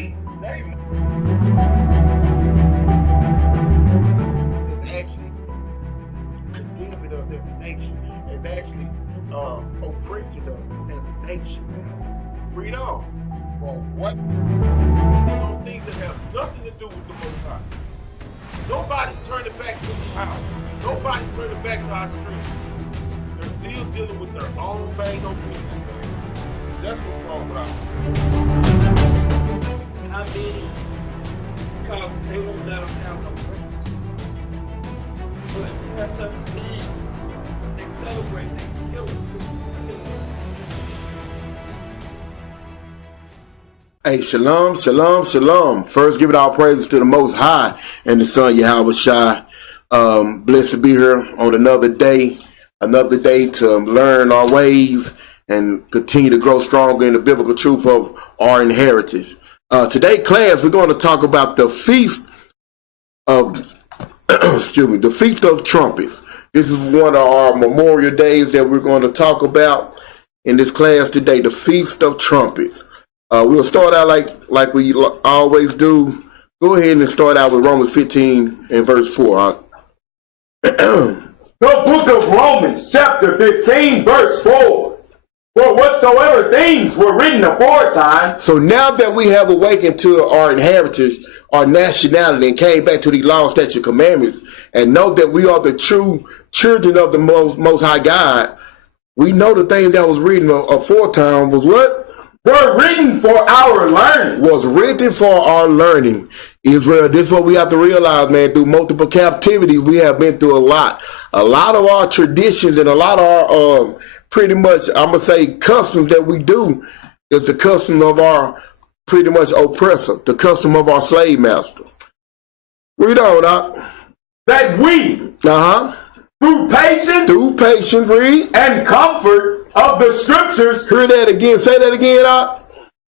name is actually condemning us as a nation. It's actually oppressing us as a nation, man. Read on. For what? Those things that have nothing to do with the Most High. Nobody's turning back to the power. Nobody's turning back to our strength. They're still dealing with their own main opinions, man. That's what's wrong with us. How many? Because they won't let us have no friends. But you have to understand, they celebrate, they kill us. Hey, shalom, shalom, shalom. First, give it all praises to the Most High and the Son, Yahweh Shai. Blessed to be here on another day to learn our ways and continue to grow stronger in the biblical truth of our inheritance. Today, class, we're going to talk about the Feast of, the Feast of Trumpets. This is one of our memorial days that we're going to talk about in this class today, the Feast of Trumpets. We'll start out like we always do. Go ahead and start out with Romans 15 and verse 4. The book of Romans, chapter 15, verse 4. For whatsoever things were written aforetime. So now that we have awakened to our inheritance, our nationality, and came back to the law, statutes, and commandments, and know that we are the true children of the Most High God, we know the things that was written aforetime was what? Were written for our learning. Was written for our learning. Israel, this is what we have to realize, man. Through multiple captivities, we have been through a lot. A lot of our traditions and a lot of our, pretty much, I'm going to say, customs that we do is the custom of our, pretty much, oppressor. The custom of our slave master. Read on, Doc. That we, through patience, read. And comfort of the scriptures. Hear that again. Say that again, Doc.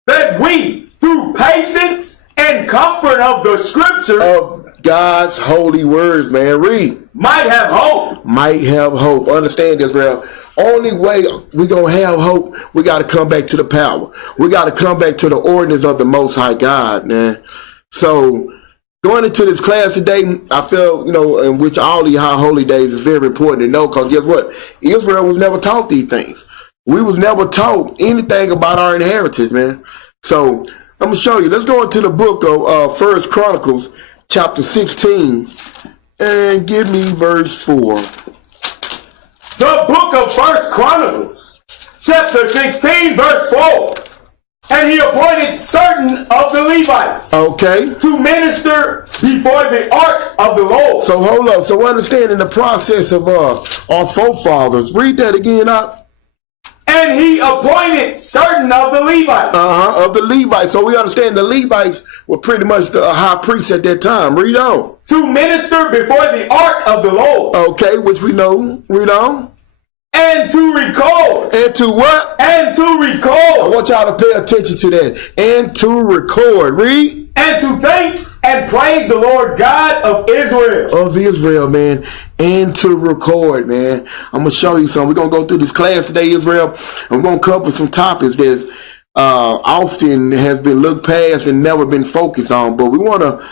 That we, through patience and comfort of the scriptures, of God's holy words, man. Read. Might have hope. Might have hope. Understand, Israel. Only way we gonna have hope, we got to come back to the power. We got to come back to the ordinance of the Most High God, man. So going into this class today, I feel, in which all these high holy days is very important to know, because guess what? Israel was never taught these things. We was never taught anything about our inheritance, man. So I'm going to show you. Let's go into the book of First Chronicles, chapter 16, and give me verse 4. The book of First Chronicles, chapter 16, verse 4. And he appointed certain of the Levites, to minister before the ark of the Lord. So hold up. So understanding the process of our forefathers. Read that again up. And he appointed certain of the Levites. Of the Levites. So we understand the Levites were pretty much the high priests at that time. Read on. To minister before the ark of the Lord. Okay, which we know. Read on. And to record. And to what? And to record. I want y'all to pay attention to that. And to record. Read. And to thank and praise the Lord God of Israel. Of Israel, man. And to record, man. I'm going to show you something. We're going to go through this class today, Israel. I'm going to cover some topics that often has been looked past and never been focused on. But we want to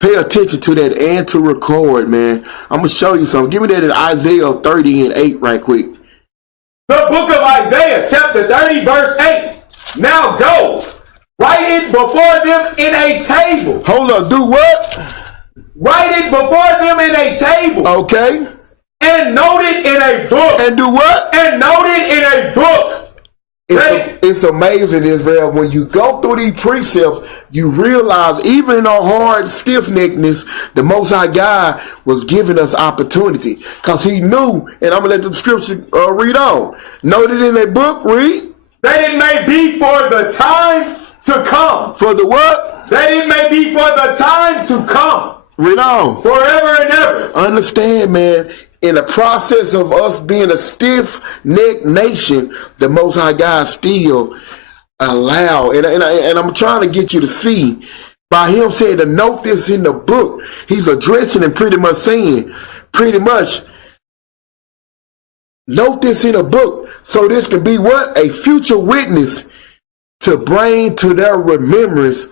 pay attention to that and to record, man. I'm going to show you something. Give me that in Isaiah 30 and 8 right quick. The book of Isaiah, chapter 30, verse 8. Now go, write it before them in a table. Hold up, do what? Write it before them in a table. Okay. And note it in a book. And do what? And note it in a book. It's amazing, Israel. When you go through these precepts, you realize even in our hard stiff-neckedness, the Most High God was giving us opportunity. Because he knew, and I'm going to let the scripture read on. Note it in a book, read. That it may be for the time to come. For the what? That it may be for the time to come. Read on. Forever and ever. Understand, man. In the process of us being a stiff-necked nation, the Most High God still allow. And I'm trying to get you to see, by him saying to note this in the book, he's addressing and pretty much saying, note this in a book, so this can be what? A future witness to bring to their remembrance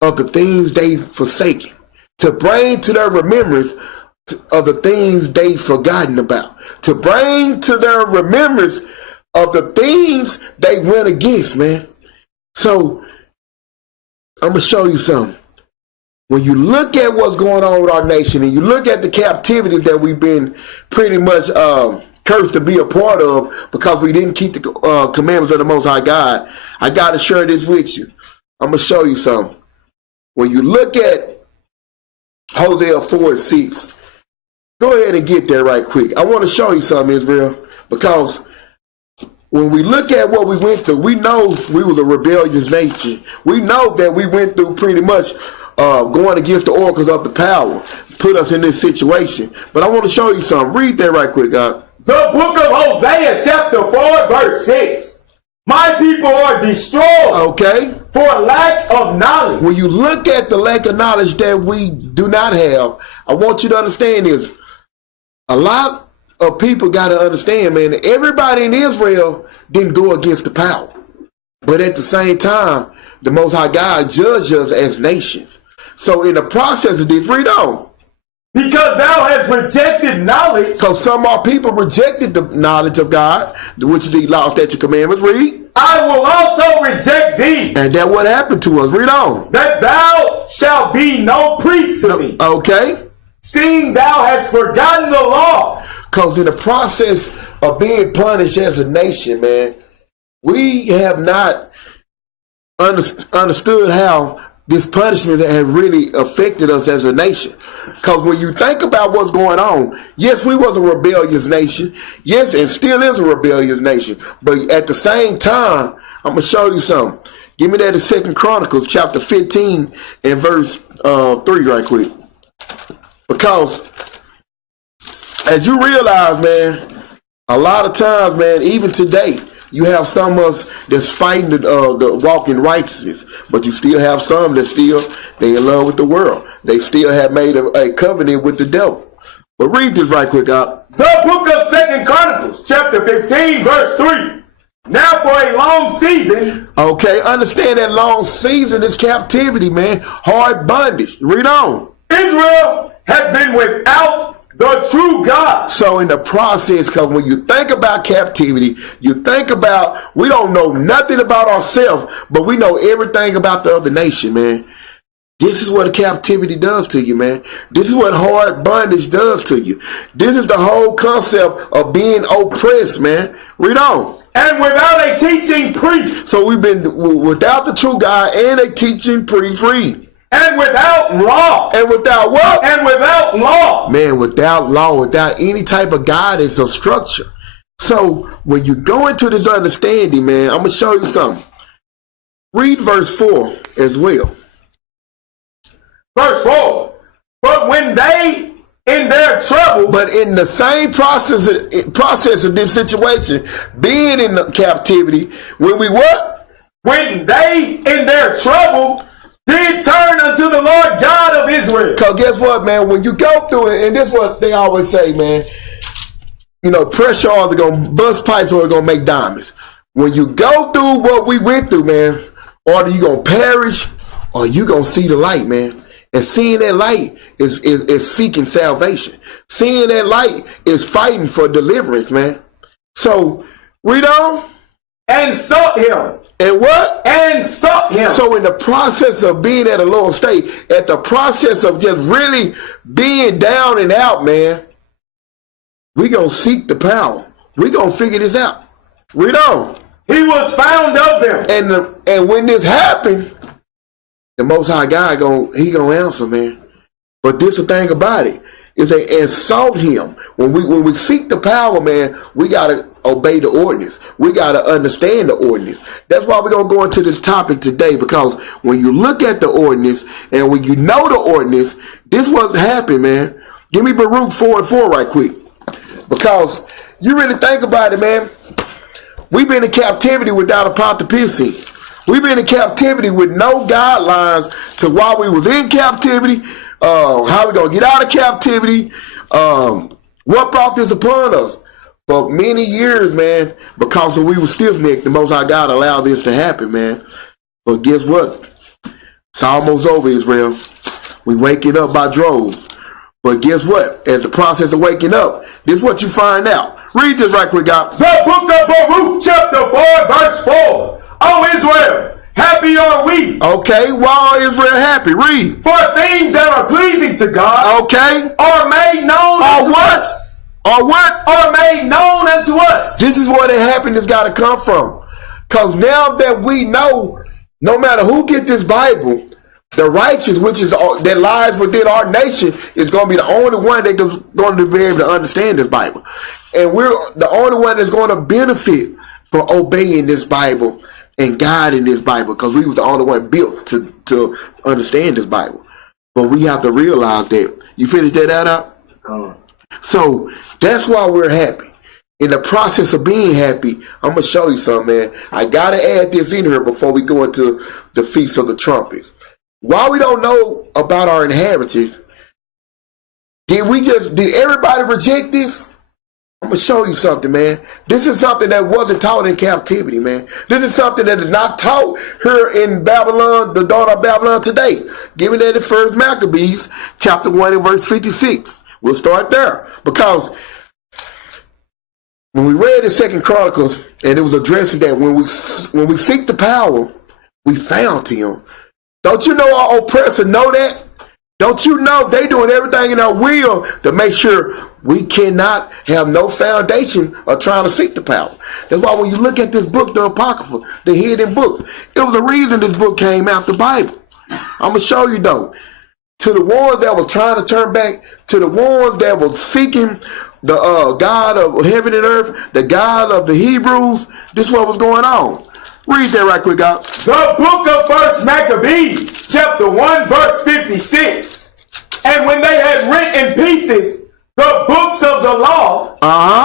of the things they've forsaken, to bring to their remembrance of the things they've forgotten about, to bring to their remembrance of the things they went against, man. So I'm going to show you something. When you look at what's going on with our nation and you look at the captivities that we've been pretty much cursed to be a part of because we didn't keep the commandments of the Most High God, I got to share this with you. I'm going to show you something. When you look at Hosea 4:6, go ahead and get there right quick. I want to show you something, Israel, because when we look at what we went through, we know we was a rebellious nation. We know that we went through pretty much going against the oracles of the power, put us in this situation. But I want to show you something. Read that right quick, God. The book of Hosea, chapter 4, verse 6. My people are destroyed. Okay. For lack of knowledge. When you look at the lack of knowledge that we do not have, I want you to understand this. A lot of people got to understand, man, everybody in Israel didn't go against the power. But at the same time, the Most High God judged us as nations. So in the process of this, read on. Because thou hast rejected knowledge. Because some of our people rejected the knowledge of God, which is the law, statute, commandments. Read. I will also reject thee. And that what happened to us. Read on. That thou shalt be no priest to me. Okay. Seeing thou hast forgotten the law. Because in the process of being punished as a nation, man, we have not understood how this punishment has really affected us as a nation. Because when you think about what's going on, yes, we was a rebellious nation. Yes, and still is a rebellious nation. But at the same time, I'm going to show you something. Give me that in 2 Chronicles chapter 15 and verse 3 right quick. Because as you realize, man, a lot of times, man, even today, you have some of us that's fighting the walk in righteousness, but you still have some that they in love with the world. They still have made a covenant with the devil. But read this right quick, out. The book of 2 Chronicles, chapter 15, verse 3. Now for a long season. Okay, understand that long season is captivity, man. Hard bondage. Read on. Israel had been without the true God. So in the process, because when you think about captivity, you think about, we don't know nothing about ourselves, but we know everything about the other nation, man. This is what a captivity does to you, man. This is what hard bondage does to you. This is the whole concept of being oppressed, man. Read on. And without a teaching priest. So we've been without the true God and a teaching priest. Read. And without law. And without what? And without law. Man, without law, without any type of guidance or structure. So when you go into this understanding, man, I'm going to show you something. Read verse 4 as well. Verse 4. But when they in their trouble. But in the same process of this situation, being in the captivity, when we what? When they in their trouble did turn unto the Lord God of Israel. Because guess what, man? When you go through it, and this is what they always say, man, you know, pressure or they're going to bust pipes or they're going to make diamonds. When you go through what we went through, man, either you going to perish or you going to see the light, man. And seeing that light is seeking salvation. Seeing that light is fighting for deliverance, man. So, read on. And sought him. And what? And sought him. So in the process of being at a lower state, at the process of just really being down and out, man, we going to seek the power. We going to figure this out. Read on. He was found of them. And when this happened, the Most High God, he going to answer, man. But this the thing about it, is they insult him. When we seek the power, man, we got to obey the ordinance. We got to understand the ordinance. That's why we're going to go into this topic today, because when you look at the ordinance and when you know the ordinance, this was happening, man. Give me Baruch 4:4 right quick. Because you really think about it, man. We've been in captivity without a pot to piss in. We've been in captivity with no guidelines to why we was in captivity, how we going to get out of captivity, what brought this upon us. for many years, man, because we were stiff-necked, the Most High God allowed this to happen, man. But guess what? It's almost over, Israel. We waking up by droves. But guess what? As the process of waking up, this is what you find out. Read this right quick, God. The book of Baruch, chapter 4, verse 4. O Israel, happy are we. Okay, why are Israel happy? Read. For things that are pleasing to God. Okay. Are made known unto us. Or what? Are made known unto us. This is where the happiness got to come from. Because now that we know, no matter who gets this Bible, the righteous, which is that lies within our nation, is going to be the only one that's going to be able to understand this Bible. And we're the only one that's going to benefit from obeying this Bible and guiding this Bible, because we was the only one built to understand this Bible. But we have to realize that. You finish that out? So that's why we're happy. In the process of being happy, I'm going to show you something, man. I got to add this in here before we go into the Feast of the Trumpets. Why we don't know about our inheritance, did everybody reject this? I'm going to show you something, man. This is something that wasn't taught in captivity, man. This is something that is not taught here in Babylon, the daughter of Babylon today. Given that in 1 Maccabees, chapter 1 and verse 56. We'll start there. Because when we read in 2 Chronicles, and it was addressing that when we seek the power, we found him. Don't you know our oppressor know that? Don't you know they doing everything in our will to make sure we cannot have no foundation of trying to seek the power? That's why when you look at this book, the Apocrypha, the hidden books, it was a reason this book came out the Bible. I'm going to show you though. To the ones that was trying to turn back, to the ones that was seeking the God of heaven and earth, the God of the Hebrews, this is what was going on. Read that right quick, God. The book of 1 Maccabees, chapter 1, verse 56. And when they had rent in pieces the books of the law,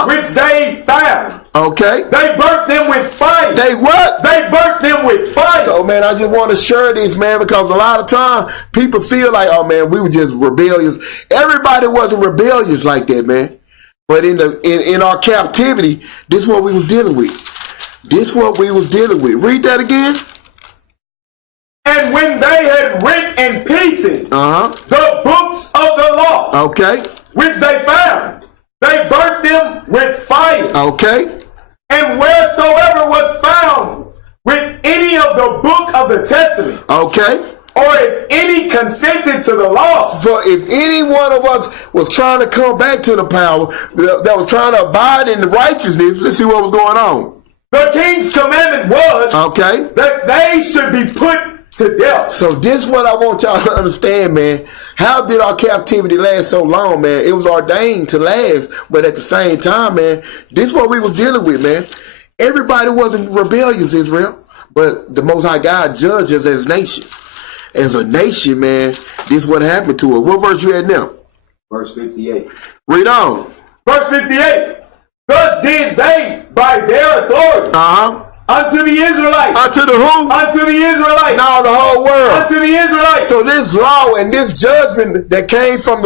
which they found, they burnt them with fire. They what? They burnt them with fire. So, man, I just want to share this, man, because a lot of time people feel like, oh, man, we were just rebellious. Everybody wasn't rebellious like that, man. But in our captivity, this is what we was dealing with. This is what we was dealing with. Read that again. And when they had rent in pieces the books of the law, which they found, they burnt them with fire. And wheresoever was found with any of the book of the testament, or if any consented to the law. For if any one of us was trying to come back to the power, that was trying to abide in the righteousness, let's see what was going on. The king's commandment was that they should be put to death. So this is what I want y'all to understand, man. How did our captivity last so long, man? It was ordained to last, but at the same time, man, this is what we was dealing with, man. Everybody wasn't rebellious, Israel, but the Most High God judged us as a nation. As a nation, man, this is what happened to us. What verse you at now? Verse 58. Read on. Verse 58. Thus did they by their authority unto the Israelites. Unto the who? Unto the Israelites. No, the whole world. Unto the Israelites. So this law and this judgment that came from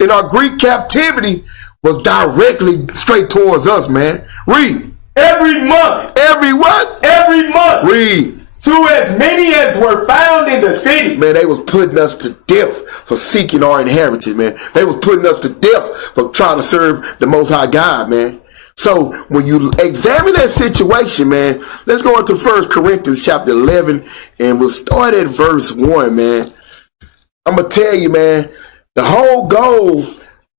in our Greek captivity was directly straight towards us, man. Read. Every month. Every what? Every month. Read. To as many as were found in the city. Man, they was putting us to death for seeking our inheritance, man. They was putting us to death for trying to serve the Most High God, man. So when you examine that situation, man, let's go into 1 Corinthians chapter 11, and we'll start at verse 1, man. I'm going to tell you, man, the whole goal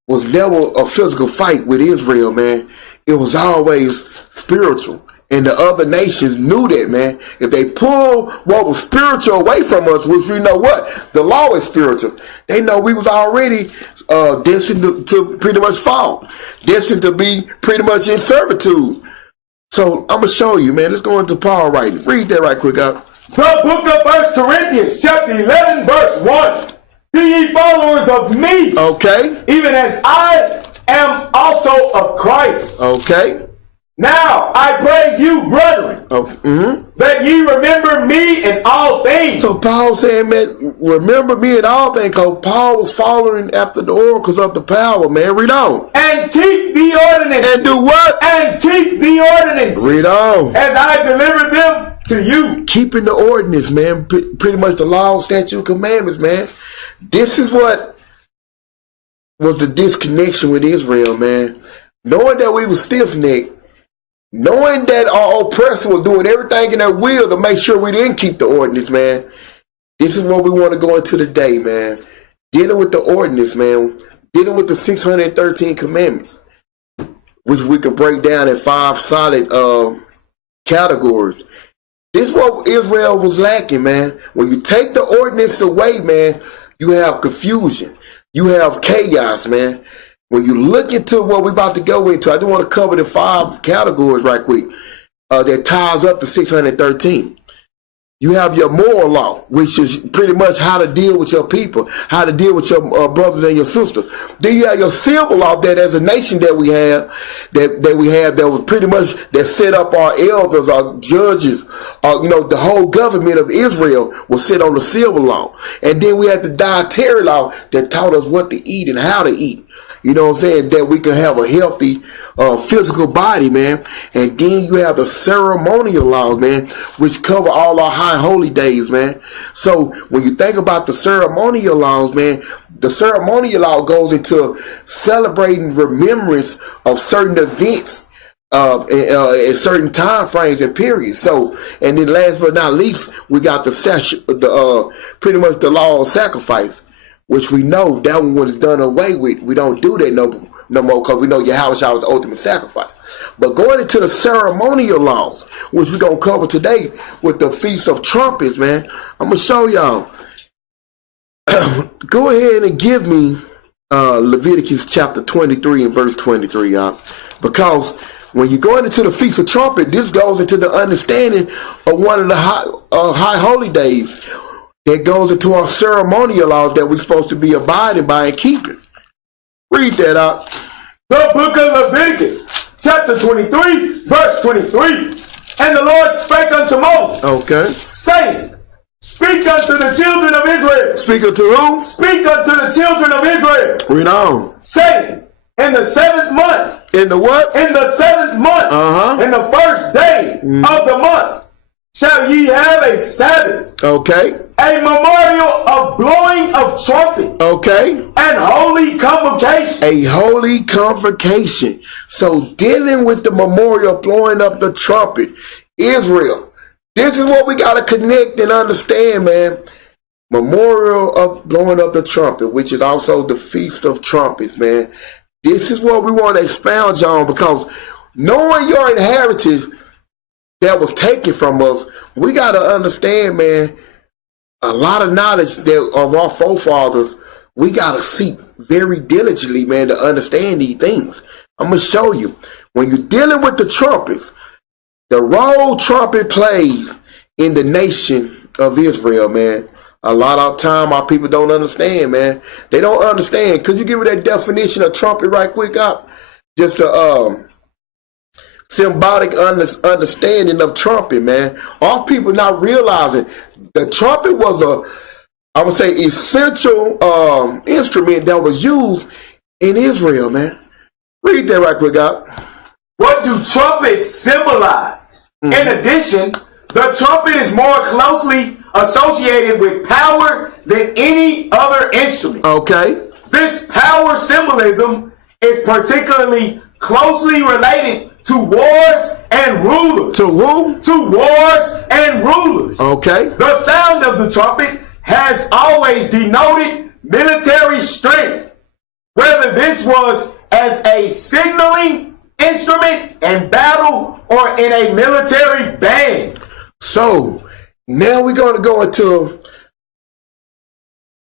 was never a physical fight with Israel, man. It was always spiritual. And the other nations knew that, man. If they pull what was spiritual away from us, which we know what, the law is spiritual, they know we was already destined to pretty much fall, destined to be pretty much in servitude. So I'm going to show you, man. Let's go into Paul writing. Read that right quick out. The book of 1 Corinthians, chapter 11, verse 1. Be ye followers of me. Okay. Even as I am also of Christ. Okay. Now I praise you, brethren, that ye remember me in all things. So Paul saying, man, remember me in all things, because Paul was following after the oracles of the power, man. Read on. And keep the ordinances. And do what? And keep the ordinances. Read on. As I delivered them to you. Keeping the ordinance, man. Pretty much the law, statute, commandments, man. This is what was the disconnection with Israel, man. Knowing that we were stiff-necked, knowing that our oppressor was doing everything in their will to make sure we didn't keep the ordinance, man. This is what we want to go into today, man. Dealing with the ordinance, man. Dealing with the 613 commandments, which we can break down in 5 solid categories. This is what Israel was lacking, man. When you take the ordinance away, man, you have confusion. You have chaos, man. When you look into what we're about to go into, I just want to cover the 5 categories right quick that ties up to 613. You have your moral law, which is pretty much how to deal with your people, how to deal with your brothers and your sisters. Then you have your civil law that as a nation that we have, that was pretty much that set up our elders, our judges, the whole government of Israel will sit on the civil law. And then we had the dietary law that taught us what to eat and how to eat. You know what I'm saying? That we can have a healthy physical body, man. And then you have the ceremonial laws, man, which cover all our high holy days, man. So when you think about the ceremonial laws, man, the ceremonial law goes into celebrating remembrance of certain events in certain time frames and periods. So, and then last but not least, we got the pretty much the law of sacrifice, which we know that one was done away with. We don't do that no more because we know Yahweh was the ultimate sacrifice. But going into the ceremonial laws, which we're going to cover today with the Feast of Trumpets, man, I'm going to show y'all. Go ahead and give me Leviticus chapter 23 and verse 23, y'all. Because when you're going into the Feast of Trumpets, this goes into the understanding of one of the high holy days. That goes into our ceremonial laws that we're supposed to be abiding by and keeping. Read that out. The book of Leviticus, chapter 23, verse 23. And the Lord spake unto Moses, saying, speak unto the children of Israel. Speak unto who? Speak unto the children of Israel. Read on. Saying, in the 7th month. In the what? In the 7th month. In the first day of the month. Shall ye have a Sabbath? Okay. A memorial of blowing of trumpets. Okay. And holy convocation. A holy convocation. So dealing with the memorial blowing up the trumpet, Israel. This is what we got to connect and understand, man. Memorial of blowing up the trumpet, which is also the Feast of Trumpets, man. This is what we want to expound on, because knowing your inheritance that was taken from us, we got to understand, man, a lot of knowledge that of our forefathers, we got to seek very diligently, man, to understand these things. I'm going to show you. When you're dealing with the trumpets, the role trumpet plays in the nation of Israel, man, a lot of time our people don't understand, man. They don't understand. Could you give me that definition of trumpet right quick up? Just a symbolic understanding of trumpet, man. All people not realizing the trumpet was I would say, essential instrument that was used in Israel, man. Read that right quick, up. What do trumpets symbolize? In addition, the trumpet is more closely associated with power than any other instrument. Okay. This power symbolism is particularly closely related to wars and rulers. To who? To wars and rulers. Okay. The sound of the trumpet has always denoted military strength, whether this was as a signaling instrument in battle or in a military band. So now we're going to go into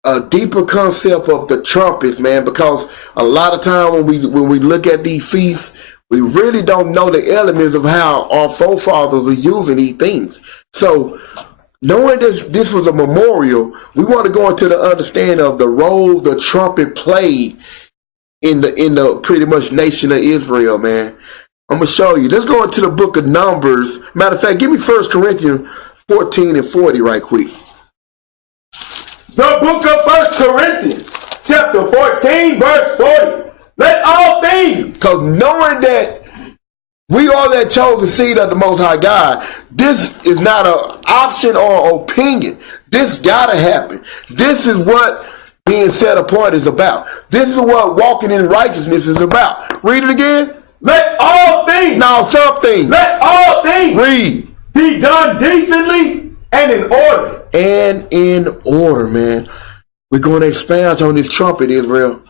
a deeper concept of the trumpets, man, because a lot of time when we look at these feasts, we really don't know the elements of how our forefathers were using these things. So knowing this was a memorial, we want to go into the understanding of the role the trumpet played in the pretty much nation of Israel, man. I'm going to show you. Let's go into the book of Numbers. Matter of fact, give me 1 Corinthians 14 and 40 right quick. The book of 1 Corinthians, chapter 14, verse 40. Let all things. Because knowing that we are that chosen seed of the Most High God, this is not an option or opinion. This got to happen. This is what being set apart is about. This is what walking in righteousness is about. Read it again. Let all things. Now, some things. Let all things. Read. Be done decently and in order. And in order, man. We're going to expound on this trumpet, Israel.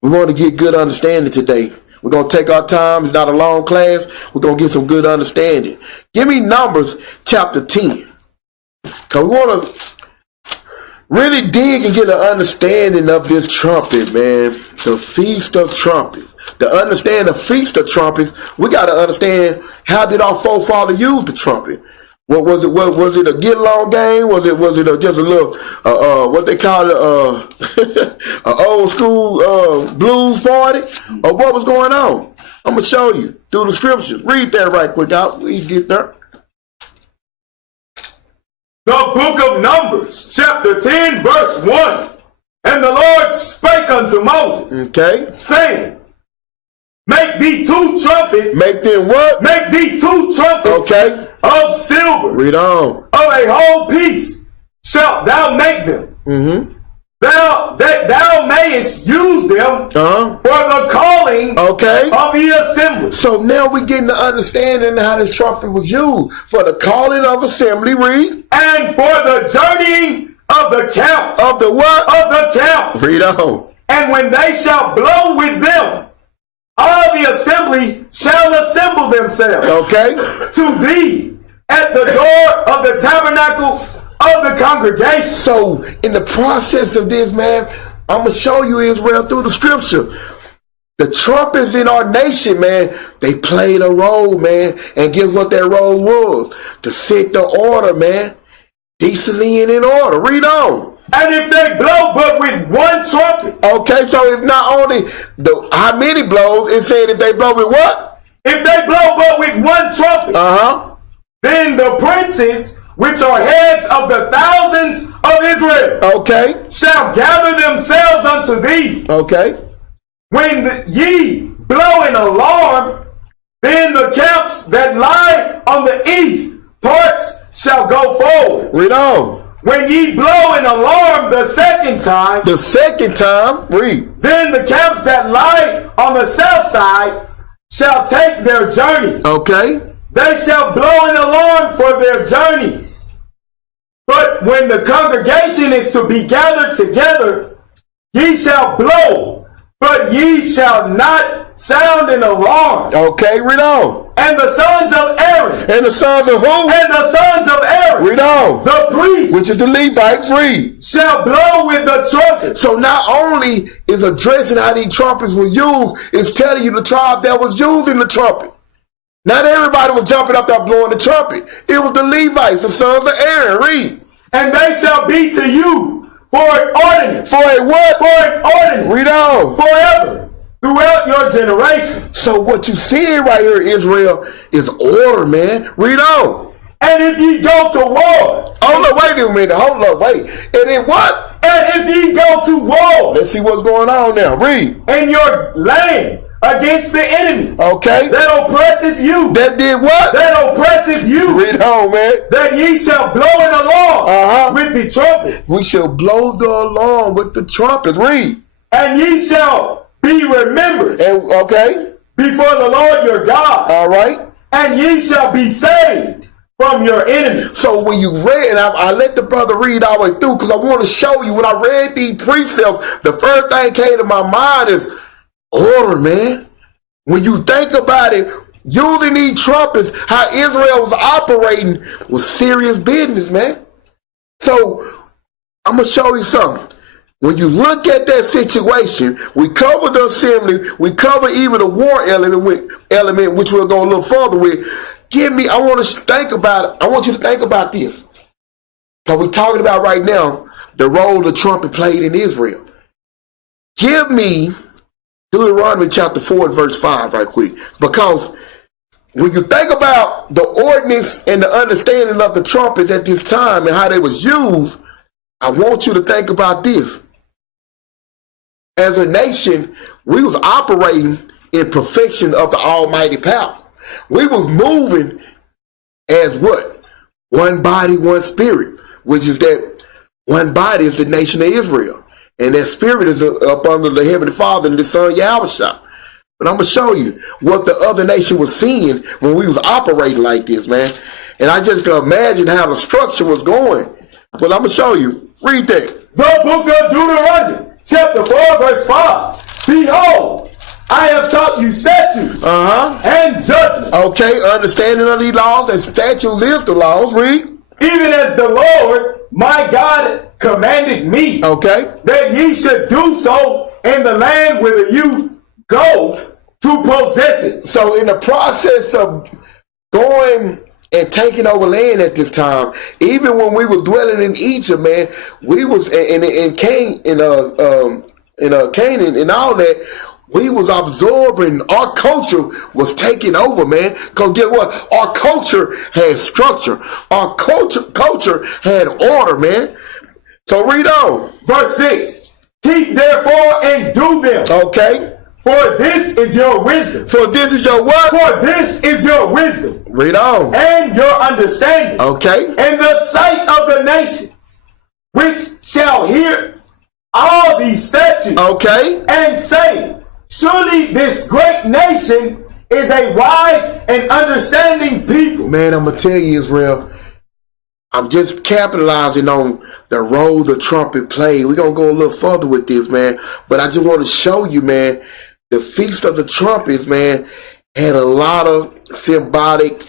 We want to get good understanding today. We're going to take our time. It's not a long class. We're going to get some good understanding. Give me Numbers chapter 10. Because we want to really dig and get an understanding of this trumpet, man. The Feast of Trumpets. To understand the Feast of Trumpets, we got to understand how did our forefathers use the trumpet. What was it? Was it a get along game? Was it just a little what they call it an old school blues party? Or what was going on? I'm gonna show you through the scriptures. Read that right quick out. We get there. The book of Numbers, chapter 10, verse 1. And the Lord spake unto Moses, okay, saying, make thee 2 trumpets. Make them what? Make thee 2 trumpets. Okay. Of silver. Read on. Of a whole piece shalt thou make them. Mm-hmm. That thou mayest use them for the calling of the assembly. So now we're getting the understanding how this trumpet was used for the calling of assembly. Read. And for the journeying of the camps. Of the what? Of the camps. Read on. And when they shall blow with them, all the assembly shall assemble themselves to thee at the door of the tabernacle of the congregation. So in the process of this, man, I'm going to show you, Israel, through the scripture. The trumpets in our nation, man, they played a role, man. And guess what that role was? To set the order, man. Decently and in order. Read on. And if they blow but with 1 trumpet. Okay, so if not only how many blows, it's saying if they blow with what? If they blow but with 1 trumpet. Then the princes, which are heads of the thousands of Israel, shall gather themselves unto thee. When ye blow an alarm, then the camps that lie on the east parts shall go forward. Read on. When ye blow an alarm the second time. The second time, read. Then the camps that lie on the south side shall take their journey. They shall blow an alarm for their journeys. But when the congregation is to be gathered together, ye shall blow, but ye shall not sound an alarm. Read on. And the sons of Aaron. And the sons of who? And the sons of Aaron. Read on. The priests. Which is the Levites. Read. Shall blow with the trumpet. So not only is addressing how these trumpets were used, it's telling you the tribe that was using the trumpet. Not everybody was jumping up there blowing the trumpet. It was the Levites, the sons of Aaron. Read. And they shall be to you for an ordinance. For a what? For an ordinance. Read on. Forever. Throughout your generations. So what you see right here, Israel, is order, man. Read on. And if ye go to war. Hold up, wait a minute. Hold up, wait. And then what? And if ye go to war. Let's see what's going on now. Read. In your land against the enemy. That oppresseth you. That did what? That oppresseth you. Read on, man. That ye shall blow an alarm with the trumpets. We shall blow the alarm with the trumpets. Read. And ye shall be remembered. And, before the Lord your God. And ye shall be saved from your enemies. So when you read, and I let the brother read all the way through because I want to show you when I read these precepts, the first thing came to my mind is order, man. When you think about it, using these trumpets, how Israel was operating was serious business, man. So I'm going to show you something. When you look at that situation, we cover the assembly, we cover even the war element, which we'll go a little further with. I want to think about it. I want you to think about this. Because we're talking about right now the role the trumpet played in Israel. Give me Deuteronomy chapter 4 and verse 5 right quick. Because when you think about the ordinance and the understanding of the trumpets at this time and how they was used, I want you to think about this. As a nation, we was operating in perfection of the almighty power. We was moving as what? One body, one spirit, which is that one body is the nation of Israel. And that spirit is up under the Heavenly Father and the Son Yahushua. But I'm going to show you what the other nation was seeing when we was operating like this, man. And I just can imagine how the structure was going. But I'm going to show you. Read that. The book of Deuteronomy, chapter 4, verse 5. Behold, I have taught you statutes and judgments. Okay, understanding of these laws and statutes is the laws. Read. Even as the Lord, my God, commanded me. Okay. That ye should do so in the land whither you go to possess it. So in the process of going and taking over land at this time, even when we were dwelling in Egypt, man, we was in Canaan and all that, we was absorbing. Our culture was taking over, man. Because guess what? Our culture had structure. Our culture had order, man. So read on. Verse 6. Keep therefore and do them. Okay. For this is your wisdom. For this is your what? For this is your wisdom. Read on. And your understanding. Okay. In the sight of the nations, which shall hear all these statutes. Okay. And say, surely this great nation is a wise and understanding people. Man, I'm going to tell you, Israel, I'm just capitalizing on the role the trumpet played. We're going to go a little further with this, man. But I just want to show you, man, the Feast of the Trumpets, man, had a lot of symbolic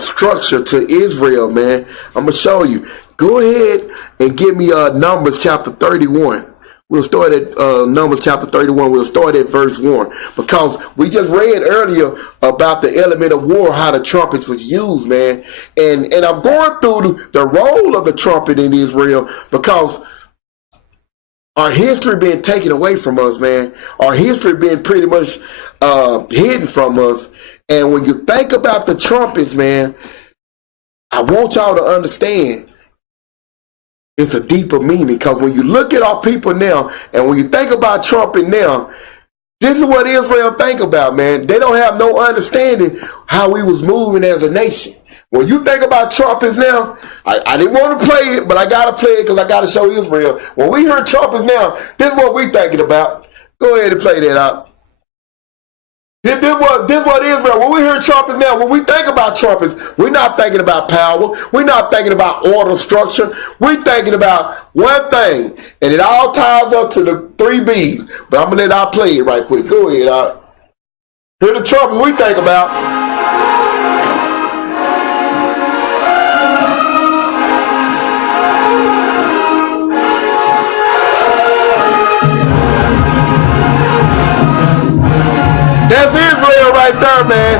structure to Israel, man. I'm going to show you. Go ahead and give me Numbers chapter 31. We'll start at Numbers chapter 31. We'll start at verse 1. Because we just read earlier about the element of war, how the trumpets was used, man. And I'm going through the role of the trumpet in Israel because our history being taken away from us, man. Our history being pretty much hidden from us. And when you think about the trumpets, man, I want y'all to understand it's a deeper meaning, because when you look at our people now, and when you think about trumpet now, this is what Israel think about, man. They don't have no understanding how we was moving as a nation. When you think about trumpets now, I didn't want to play it, but I got to play it because I got to show Israel. When we hear trumpets now, this is what we thinking about. Go ahead and play that out. This what Israel, when we hear trumpets now, when we think about trumpets, we're not thinking about power. We're not thinking about order, structure. We're thinking about one thing, and it all ties up to the 3 B's. But I'm going to let I play it right quick. Go ahead, hear the trumpets we think about. That's Israel right there, man.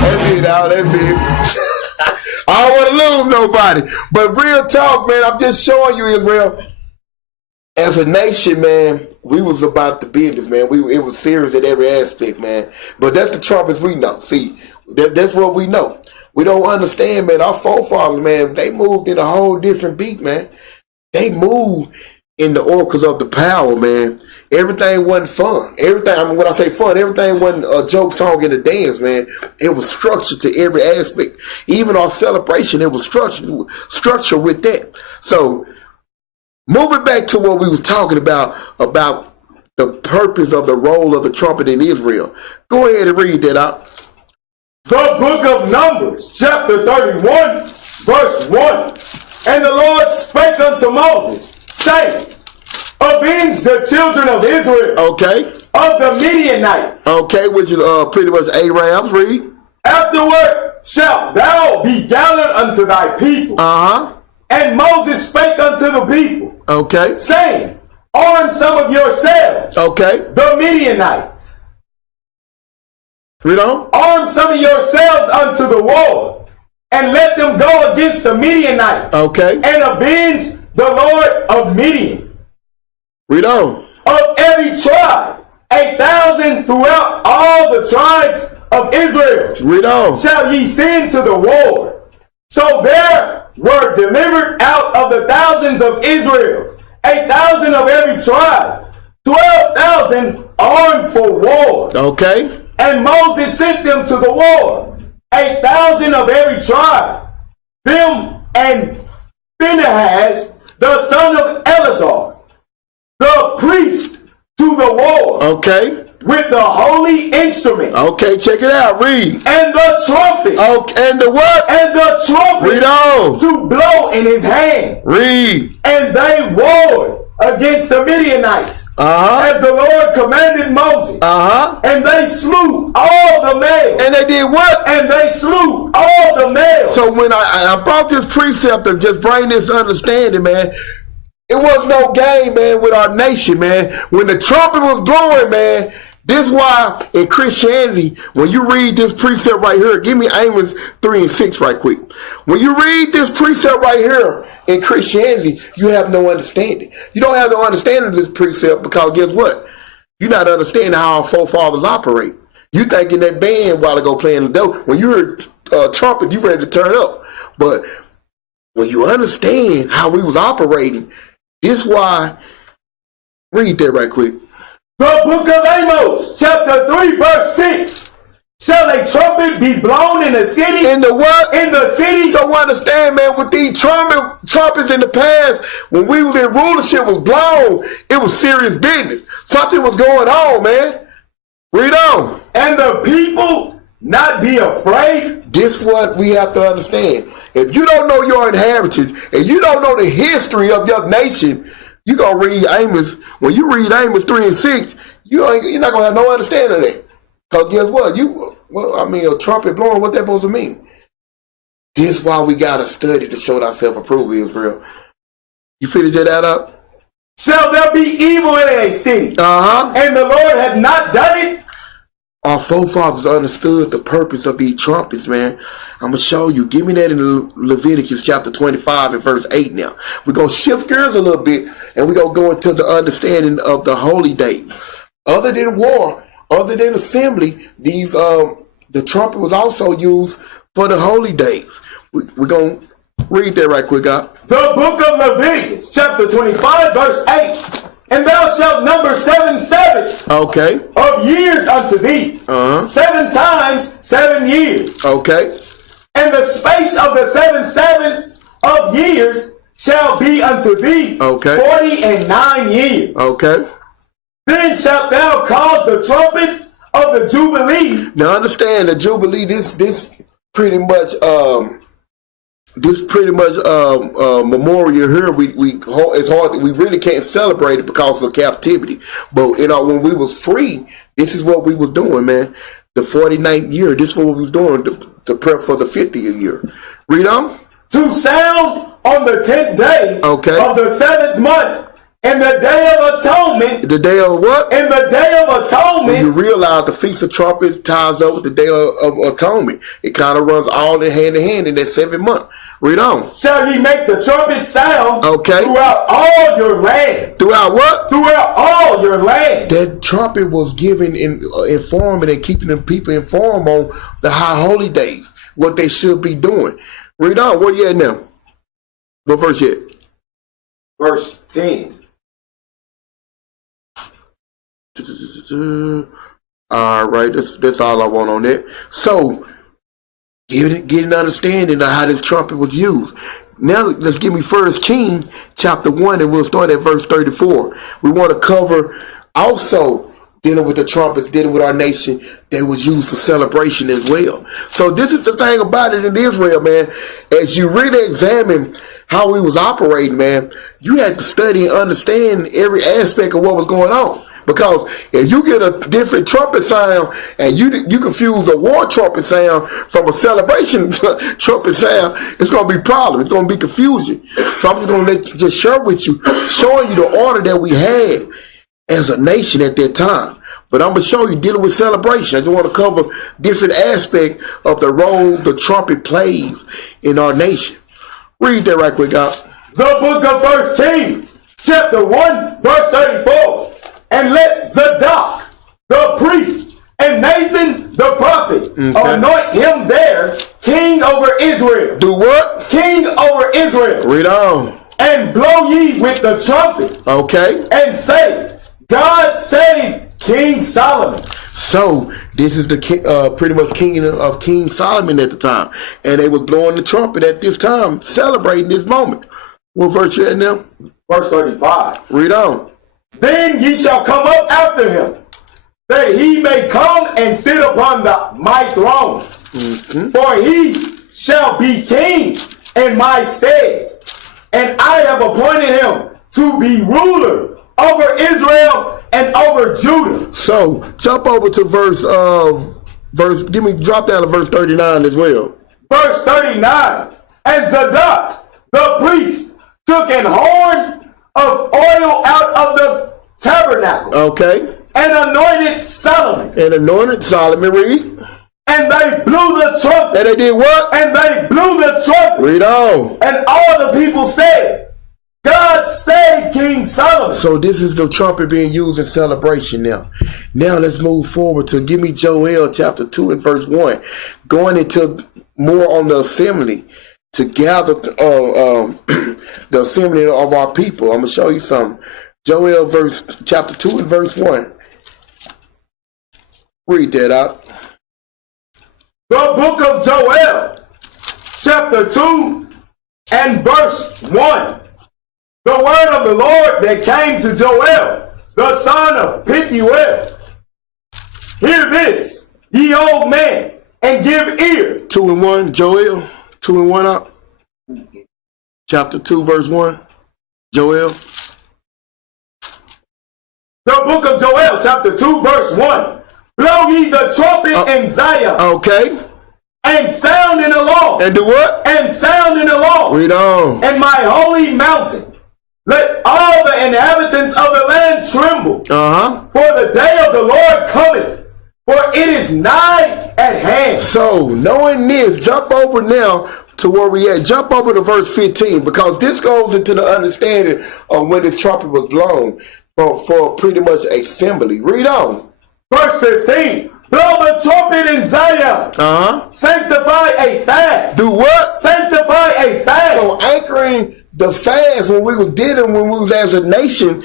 That's it, out. That's it. I don't want to lose nobody. But real talk, man, I'm just showing you, Israel. As a nation, man, we was about the business, man. It was serious at every aspect, man. But that's the trumpets we know. See, that's what we know. We don't understand, man. Our forefathers, man, they moved in a whole different beat, man. They moved in the orcas of the power, man. Everything wasn't fun. Everything, I mean, when I say fun, everything wasn't a joke, song, and a dance, man. It was structured to every aspect. Even our celebration, it was structured with that. So, moving back to what we was talking about the purpose of the role of the trumpet in Israel. Go ahead and read that out. The book of Numbers, chapter 31, verse 1. And the Lord spake unto Moses, saying, avenge the children of Israel. Okay. Of the Midianites. Okay, which is pretty much Arabs. Read. Afterward shalt thou be gathered unto thy people. And Moses spake unto the people. Okay. Saying, arm some of yourselves. Okay. The Midianites. Read on. Arm some of yourselves unto the war, and let them go against the Midianites. Okay. And avenge the Lord of Midian. Read on. Of every tribe, 8,000 throughout all the tribes of Israel. Read on. Shall ye send to the war. So there were delivered out of the thousands of Israel, 8,000 of every tribe, 12,000 armed for war. Okay. And Moses sent them to the war, 8,000 of every tribe, them and Phinehas, the son of Eleazar, the priest, to the war. Okay. With the holy instruments. Okay, check it out. Read. And the trumpet. Okay, and the what? And the trumpet. Read on. To blow in his hand. Read. And they warred against the Midianites. As the Lord commanded Moses. And they slew all the males. And they did what? And they slew all the males. So when I brought this precept to just bring this understanding, man, it was no game, man, with our nation, man. When the trumpet was blowing, man, this is why in Christianity, when you read this precept right here, give me Amos 3 and 6 right quick. When you read this precept right here in Christianity, you have no understanding. You don't have no understanding of this precept because guess what? You're not understanding how our forefathers operate. You thinking that band a while ago playing the dope. When you heard trumpet, you ready to turn up. But when you understand how we was operating, this is why, read that right quick. The book of Amos, chapter 3, verse 6. Shall a trumpet be blown in the city? In the what? In the city. So understand, man, with these trumpets in the past, when we was in rulership was blown, it was serious business. Something was going on, man. Read on. And the people not be afraid. This is what we have to understand. If you don't know your inheritance, and you don't know the history of your nation, you gonna read Amos. When you read Amos 3 and 6, you're not gonna have no understanding of that. Because guess what? A trumpet blowing, what that supposed to mean? This is why we gotta study to show ourselves approval, Israel. You finish that up? Shall there be evil in a city? And the Lord had not done it? Our forefathers understood the purpose of these trumpets, man. I'm going to show you. Give me that in Leviticus chapter 25 and verse 8 now. We're going to shift gears a little bit, and we're going to go into the understanding of the holy days. Other than war, other than assembly, the trumpet was also used for the holy days. We're going to read that right quick, God. The book of Leviticus, chapter 25, verse 8. And thou shalt number 7 Sabbaths of years unto thee. 7 times 7 years. Okay. And the space of the 7 Sabbaths of years shall be unto thee 49 years. Okay. Then shalt thou cause the trumpets of the Jubilee. Now understand the Jubilee, this pretty much memorial here, it's hard. We really can't celebrate it because of captivity. But when we was free, this is what we was doing, man. The 49th year, this is what we was doing to prep for the 50th year. Read on. To sound on the 10th day of the 7th month, and the day of atonement. The day of what? And the day of atonement. When you realize the Feast of Trumpets ties up with the day of atonement. It kind of runs all in hand in that 7th month. Read on. Shall ye make the trumpet sound throughout all your land. Throughout what? Throughout all your land. That trumpet was given informing and keeping the people informed on the high holy days, what they should be doing. Read on. Where you at now? What verse yet? Verse 10. All right, that's all I want on that. So, getting understanding of how this trumpet was used. Now, let's give me 1 Kings chapter 1, and we'll start at verse 34. We want to cover also dealing with the trumpets, dealing with our nation that was used for celebration as well. So this is the thing about it in Israel, man. As you really examine how we was operating, man, you had to study and understand every aspect of what was going on. Because if you get a different trumpet sound and you confuse a war trumpet sound from a celebration trumpet sound, it's going to be a problem. It's going to be confusion. So I'm just going to share with you, showing you the order that we had as a nation at that time. But I'm going to show you dealing with celebration. I just want to cover different aspects of the role the trumpet plays in our nation. Read that right quick, God. The book of 1 Kings, chapter 1, verse 34. And let Zadok, the priest, and Nathan, the prophet, anoint him there king over Israel. Do what? King over Israel. Read on. And blow ye with the trumpet. Okay. And say, God save King Solomon. So this is the pretty much king of King Solomon at the time, and they was blowing the trumpet at this time, celebrating this moment. What verse you at now? Verse 35. Read on. Then ye shall come up after him, that he may come and sit upon my throne. For he shall be king in my stead, and I have appointed him to be ruler over Israel and over Judah. So jump over to drop down to verse 39 as well. Verse 39. And Zadok the priest took an horn of oil out of the tabernacle. Okay. And anointed Solomon. Read. And they blew the trumpet. And they did what? And they blew the trumpet. Read on. And all the people said, God save King Solomon. So this is the trumpet being used in celebration now. Now let's move forward to give me Joel chapter 2 and verse 1. Going into more on the assembly to gather the assembly of our people. I'm going to show you something. Joel chapter 2 and verse 1. Read that out. The book of Joel, chapter 2 and verse 1. The word of the Lord that came to Joel, the son of Pethuel. Hear this, ye old man, and give ear. 2 and 1, Joel, 2 and 1 up. Chapter 2, verse 1, Joel. The book of Joel, chapter 2, verse 1. Blow ye the trumpet in Zion. Okay. And sound in alarm. And do what? And sound in alarm. Read on. And my holy mountain. Let all the inhabitants of the land tremble. For the day of the Lord cometh. For it is nigh at hand. So, knowing this, jump over now to where we at. Jump over to verse 15. Because this goes into the understanding of when this trumpet was blown for pretty much assembly. Read on. Verse 15. Blow the trumpet in Zion. Sanctify a fast. Do what? Sanctify a fast. So anchoring the fast when we was as a nation,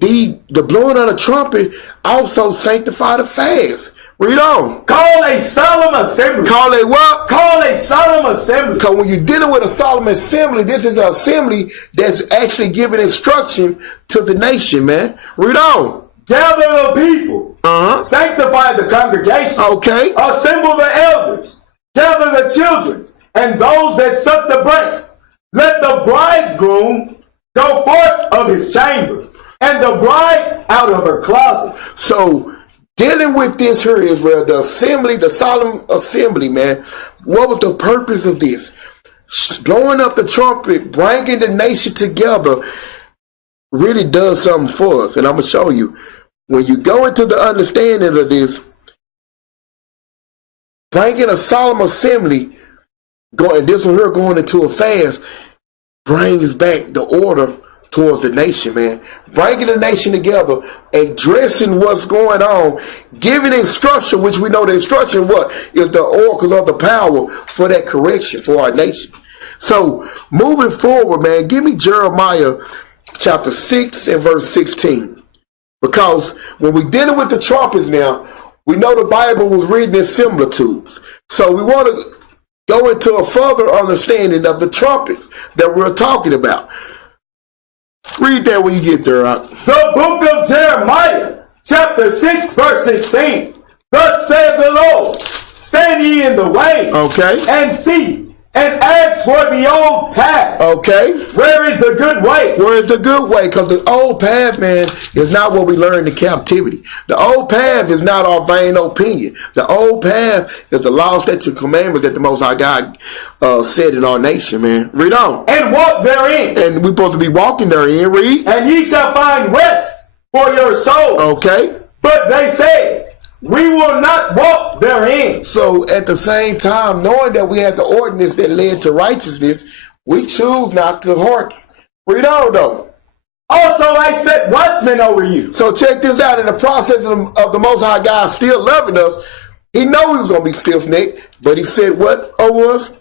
the blowing of the trumpet also sanctified the fast. Read on. Call a solemn assembly. Call a what? Call a solemn assembly. Because when you're dealing with a solemn assembly, this is an assembly that's actually giving instruction to the nation, man. Read on. Gather the people. Sanctify the congregation. Okay. Assemble the elders. Gather the children and those that suck the breast. Let the bridegroom go forth of his chamber, and the bride out of her closet. So, dealing with this here, Israel, the assembly, the solemn assembly, man, what was the purpose of this? Blowing up the trumpet, bringing the nation together, really does something for us. And I'm going to show you. When you go into the understanding of this, bringing a solemn assembly, going into a fast, brings back the order towards the nation, man. Bringing the nation together, addressing what's going on, giving instruction, which we know the instruction is the oracles of the power for that correction for our nation. So moving forward, man, give me Jeremiah chapter 6 and verse 16. Because when we're dealing with the trumpets now, we know the Bible was written in similitudes. So we want to go into a further understanding of the trumpets that we're talking about. Read that when you get there. The book of Jeremiah, chapter 6, verse 16. Thus saith the Lord, stand ye in the way, and see, and ask for the old path. Where is the good way? Where is the good way? Because the old path, man, is not what we learned in captivity. The old path is not our vain opinion. The old path is the law, statutes, and commandments that the Most High God said in our nation, man. Read on. And walk therein. And we're supposed to be walking therein. Read. And ye shall find rest for your soul. But they said, we will not walk therein. So at the same time, knowing that we had the ordinance that led to righteousness, we choose not to hearken. Read on though. Also I set watchmen over you. So check this out. In the process of the Most High God still loving us, he knew he was going to be stiff-necked, but he said what over us?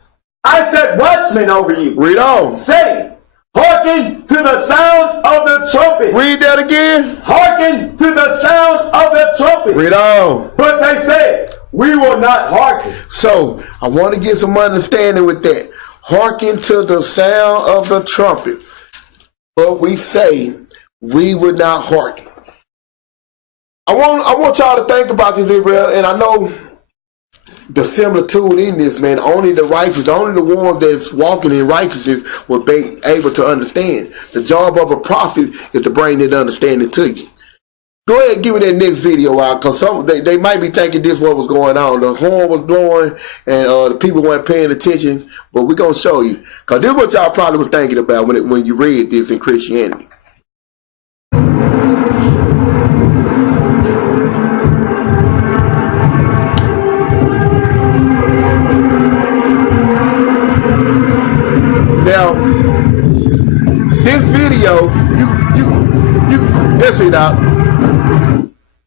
I set watchmen over you. Read on. Saying, hearken to the sound of the trumpet. Read that again. Hearken to the sound of the trumpet. Read on. But they said, we will not hearken. So I want to get some understanding with that. Hearken to the sound of the trumpet. But we say we would not hearken. I want y'all to think about this, Israel, and I know the similitude in this, man. Only the righteous, only the ones that's walking in righteousness will be able to understand. The job of a prophet is to bring that understanding to you. Go ahead and give me that next video out, because they might be thinking this what was going on. The horn was blowing and the people weren't paying attention, but we're going to show you. Because this is what y'all probably was thinking about when you read this in Christianity. Now, this video, let's see now.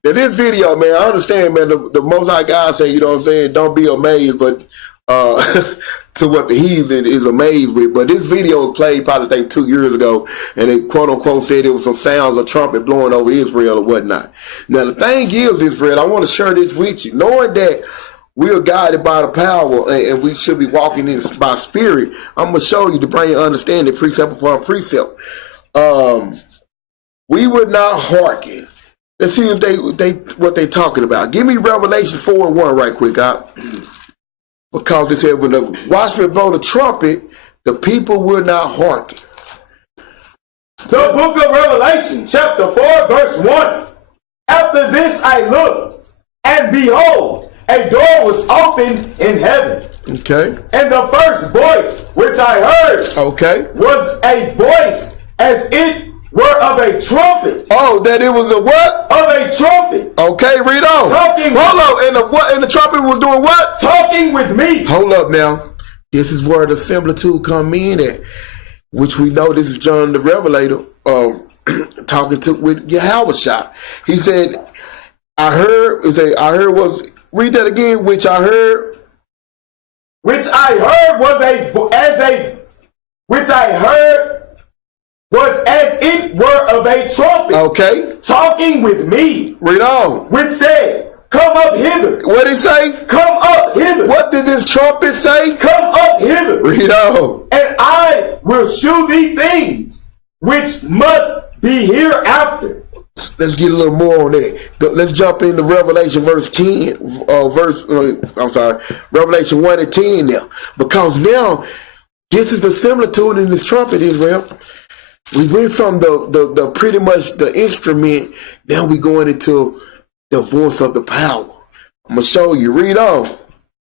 Now this video, man, I understand, man, the Most High God say, you know what I'm saying, don't be amazed, but to what the heathen is amazed with. But this video was played probably, I think, 2 years ago, and it quote-unquote said it was some sounds of trumpet blowing over Israel or whatnot. Now the thing is, Israel, I want to share this with you, knowing that we are guided by the power and we should be walking in by spirit. I'm going to show you to bring your understanding precept upon precept. We would not hearken. Let's see what they talking about. Give me Revelation 4:1 right quick, because they said when the watchmen blow the trumpet, the people will not hearken. The book of Revelation, chapter 4, verse 1. After this I looked, and behold, a door was opened in heaven. Okay. And the first voice which I heard was a voice as it were of a trumpet. Oh, that it was a what? Of a trumpet. Okay, read on. Talking. Hold up, and the trumpet was doing what? Talking with me. Hold up now. This is where the similitude come in at, which we know this is John the Revelator talking with Yahweh. He said, I heard was, read that again, which I heard was as it were of a trumpet. Okay. Talking with me. Read on. Which said, come up hither. What did he say? Come up hither. What did this trumpet say? Come up hither. Read on. And I will shew thee things which must be hereafter. Let's get a little more on that. Let's jump into Revelation Revelation 1:10 now. Because now, this is the similitude in this trumpet, Israel. We went from the pretty much the instrument, now we going into the voice of the power. I'm going to show you. Read on.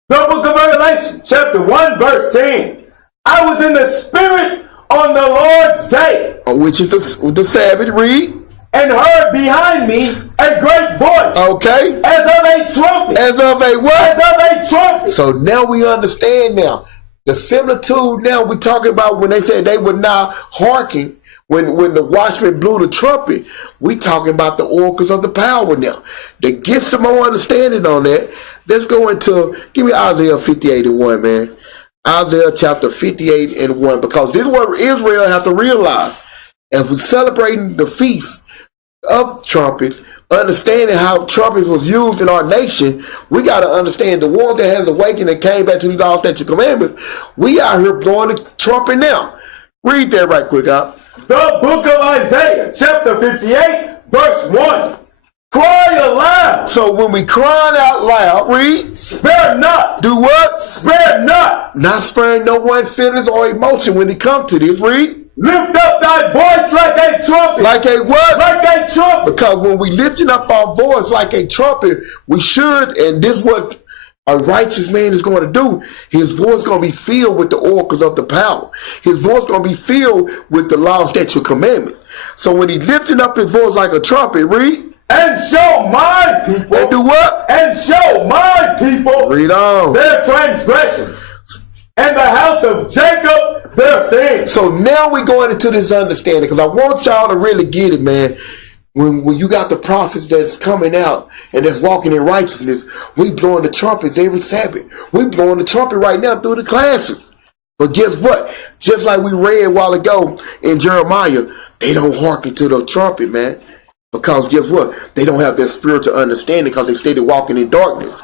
The book of Revelation, chapter 1, verse 10. I was in the spirit on the Lord's day. Which is the Sabbath. Read. And heard behind me a great voice. Okay. As of a trumpet. As of a what? As of a trumpet. So now we understand now. The similitude now we're talking about when they said they would not hearken. When the watchman blew the trumpet, we talking about the oracles of the power now. To get some more understanding on that, let's go into, give me Isaiah 58:1, man. Isaiah chapter 58:1, because this is what Israel have to realize. As we celebrating the feast of trumpets, understanding how trumpets was used in our nation, we got to understand the one that has awakened and came back to the law, statutes, commandments. We out here blowing the trumpet now. Read that right quick, out. The book of Isaiah, chapter 58, verse 1. Cry aloud. So when we crying out loud, read. Spare not. Do what? Spare not. Not sparing no one's feelings or emotion when it comes to this. Read. Lift up thy voice like a trumpet. Like a what? Like a trumpet. Because when we lifting up our voice like a trumpet, we should, and this is what a righteous man is going to do. His voice is going to be filled with the oracles of the power. His voice is going to be filled with the law, statutes, commandments. So when he's lifting up his voice like a trumpet, read. And show my people. And do what? And show my people. Read on. Their transgressions. And the house of Jacob their sins. So now we're going into this understanding, because I want y'all to really get it, man. When you got the prophets that's coming out and that's walking in righteousness, we blowing the trumpets every Sabbath. We blowing the trumpet right now through the classes. But guess what? Just like we read a while ago in Jeremiah, they don't hearken to the trumpet, man. Because guess what? They don't have that spiritual understanding because they stayed walking in darkness.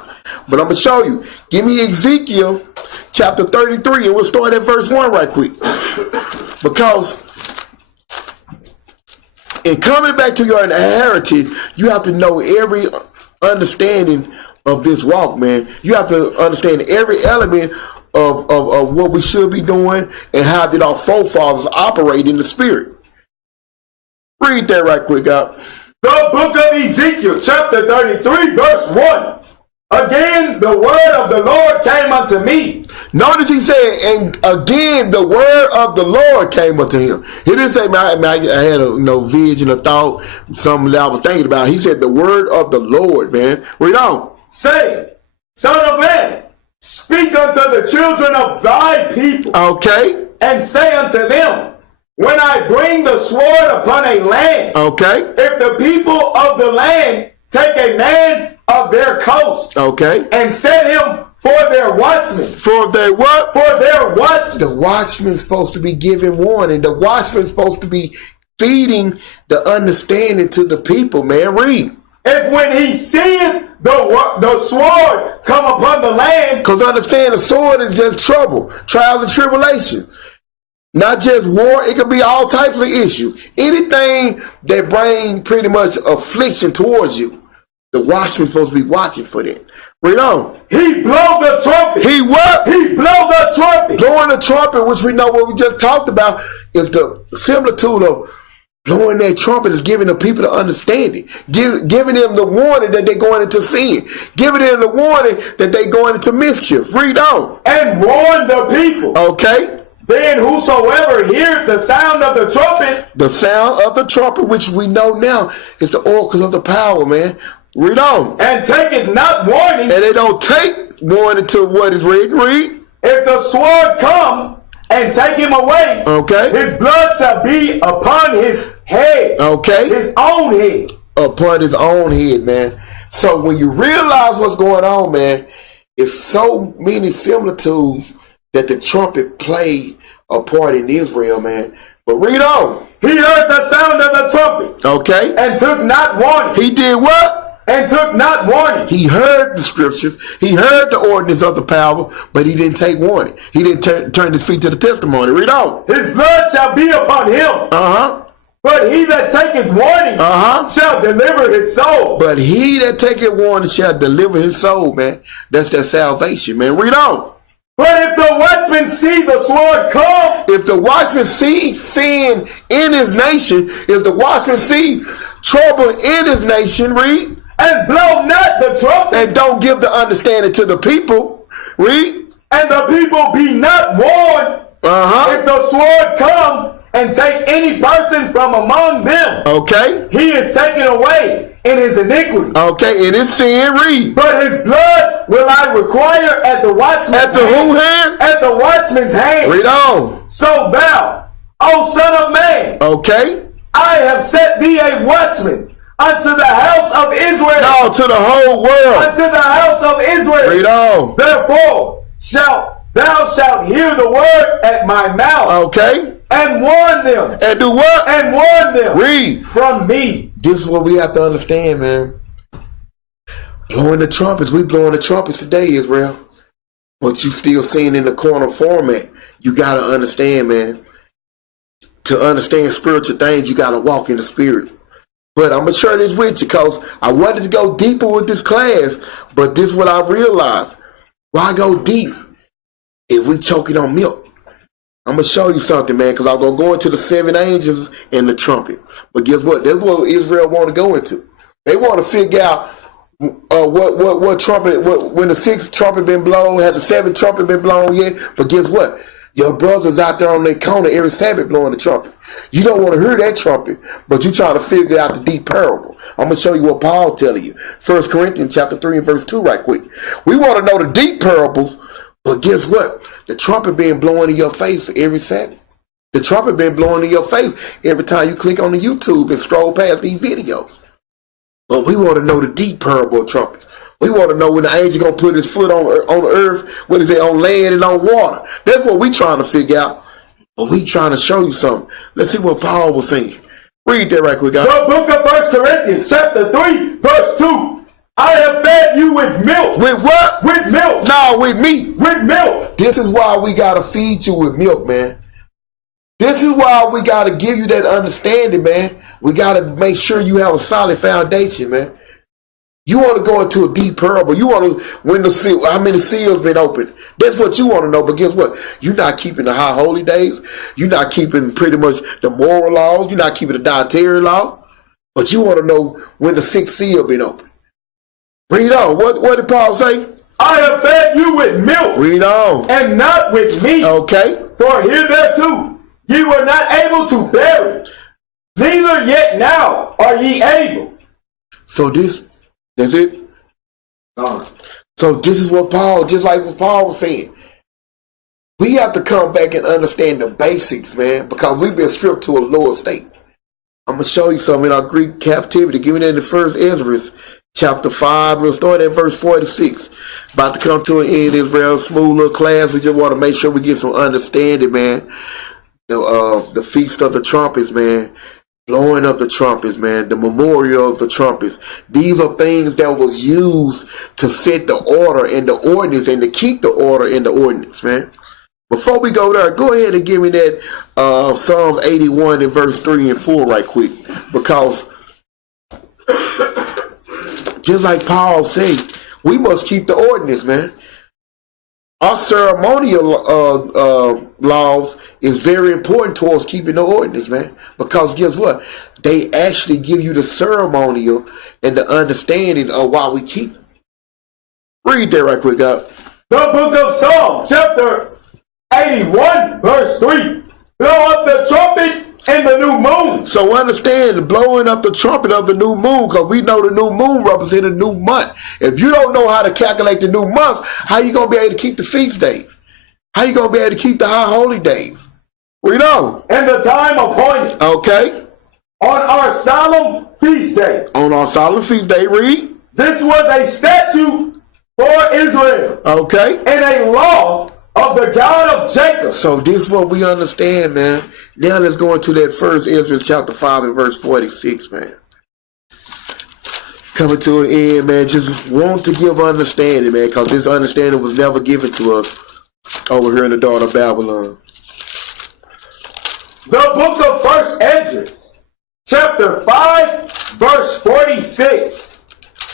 But I'm going to show you. Give me Ezekiel chapter 33, and we'll start at verse 1 right quick. Because in coming back to your inheritance, you have to know every understanding of this walk, man. You have to understand every element of what we should be doing and how did our forefathers operate in the spirit. Read that right quick out. The book of Ezekiel, chapter 33, verse 1. Again, the word of the Lord came unto me. Notice he said, and again, the word of the Lord came unto him. He didn't say, man, I had a vision, a thought, something that I was thinking about. He said, the word of the Lord, man. Read on. Say, son of man, speak unto the children of thy people. Okay. And say unto them, when I bring the sword upon a land, okay, if the people of the land take a man of their coast, okay, and set him for their watchman. For their what? For their watchman. The watchman's supposed to be giving warning. The watchman's supposed to be feeding the understanding to the people, man. Read. If when he seeth the sword come upon the land. Because understand, the sword is just trouble, trials and tribulation. Not just war, it could be all types of issues. Anything that bring pretty much affliction towards you, the watchman's supposed to be watching for that. Read on. He blow the trumpet. He what? He blow the trumpet. Blowing the trumpet, which we know what we just talked about, is the similitude of blowing that trumpet is giving the people the understanding. Giving them the warning that they're going into sin. Giving them the warning that they're going into mischief. Read on. And warn the people. Okay. Then whosoever hears the sound of the trumpet. The sound of the trumpet, which we know now is the oracles of the power, man. Read on. And take it not warning. And they don't take warning to what is written. Read. If the sword come and take him away, okay, his blood shall be upon his head. Okay. His own head. Upon his own head, man. So when you realize what's going on, man, it's so many similitudes that the trumpet played a part in Israel, man. But read on. He heard the sound of the trumpet. Okay. And took not warning. He did what? And took not warning. He heard the scriptures. He heard the ordinance of the power, but he didn't take warning. He didn't turn his feet to the testimony. Read on. His blood shall be upon him. But he that taketh warning shall deliver his soul. But he that taketh warning shall deliver his soul, man. That's their salvation, man. Read on. But if the watchman see the sword come. If the watchman see sin in his nation, if the watchman see trouble in his nation, read. And blow not the trumpet. And don't give the understanding to the people, read. And the people be not warned. If the sword come and take any person from among them. Okay. He is taken away in his iniquity. Okay, in his sin, read. But his blood will I require at the watchman's hand. At the who hand? At the watchman's hand. Read on. So thou, O son of man. Okay. I have set thee a watchman unto the house of Israel. No, to the whole world. Unto the house of Israel. Read on. Therefore thou shalt hear the word at my mouth. Okay. And warn them. And do what? And warn them. Read. From me. This is what we have to understand, man. Blowing the trumpets. We blowing the trumpets today, Israel. But you still seeing in the corner format. You got to understand, man. To understand spiritual things, you got to walk in the spirit. But I'm going to share this with you because I wanted to go deeper with this class. But this is what I realized. Why go deep if we choking on milk? I'm going to show you something, man, because I'm going to go into the 7 angels and the trumpet. But guess what? That's what Israel want to go into. They want to figure out what trumpet, when the 6th trumpet been blown, had the 7th trumpet been blown yet? But guess what? Your brothers out there on their corner every Sabbath blowing the trumpet. You don't want to hear that trumpet, but you trying to figure out the deep parable. I'm going to show you what Paul telling you. 1 Corinthians chapter 3 and verse 2 right quick. We want to know the deep parables, but guess what? The trumpet being blowing in your face every Sabbath. The trumpet been blowing in your face every time you click on the YouTube and scroll past these videos. But we want to know the deep parable of trumpet. We want to know when the angel going to put his foot on the earth, what is it, on land and on water. That's what we trying to figure out. But we trying to show you something. Let's see what Paul was saying. Read that right quick, guys. The book of 1 Corinthians, chapter 3, verse 2. I have fed you with milk. With what? With milk. No, with meat. With milk. This is why we got to feed you with milk, man. This is why we got to give you that understanding, man. We got to make sure you have a solid foundation, man. You want to go into a deep parable. You want to, when the seal, how many seals been opened? That's what you want to know. But guess what? You're not keeping the high holy days. You're not keeping pretty much the moral laws. You're not keeping the dietary law. But you want to know when the sixth seal been opened. Read on. What did Paul say? I have fed you with milk. Read on. And not with meat. Okay. For hitherto ye were not able to bear it. Neither yet now are ye able. So that's it. So this is what Paul, just like what Paul was saying. We have to come back and understand the basics, man, because we've been stripped to a lower state. I'm going to show you something in our Greek captivity, given in the first Ezra, chapter 5. We'll start at verse 46. About to come to an end. This real smooth little class. We just want to make sure we get some understanding, man. The Feast of the Trumpets, man. Blowing of the trumpets, man. The memorial of the trumpets. These are things that was used to set the order and the ordinance and to keep the order in the ordinance, man. Before we go there, go ahead and give me that Psalms 81 and verse 3 and 4 right quick. Because just like Paul said, we must keep the ordinance, man. Our ceremonial laws is very important towards keeping the ordinance, man. Because guess what? They actually give you the ceremonial and the understanding of why we keep them. Read that right quick, God. The book of Psalms, chapter 81, verse 3. Blow up the trumpet in the new moon. So understand the blowing up the trumpet of the new moon, because we know the new moon represents a new month. If you don't know how to calculate the new month, how you going to be able to keep the feast days? How you going to be able to keep the high holy days? We know. And the time appointed. Okay. On our solemn feast day. On our solemn feast day, read. This was a statute for Israel. Okay. And a law of the God of Jacob. So this is what we understand, man. Now let's go into that first Ezra chapter 5 and verse 46, man. Coming to an end, man. Just want to give understanding, man, because this understanding was never given to us over here in the daughter of Babylon. The book of 1 Esdras, chapter 5, verse 46.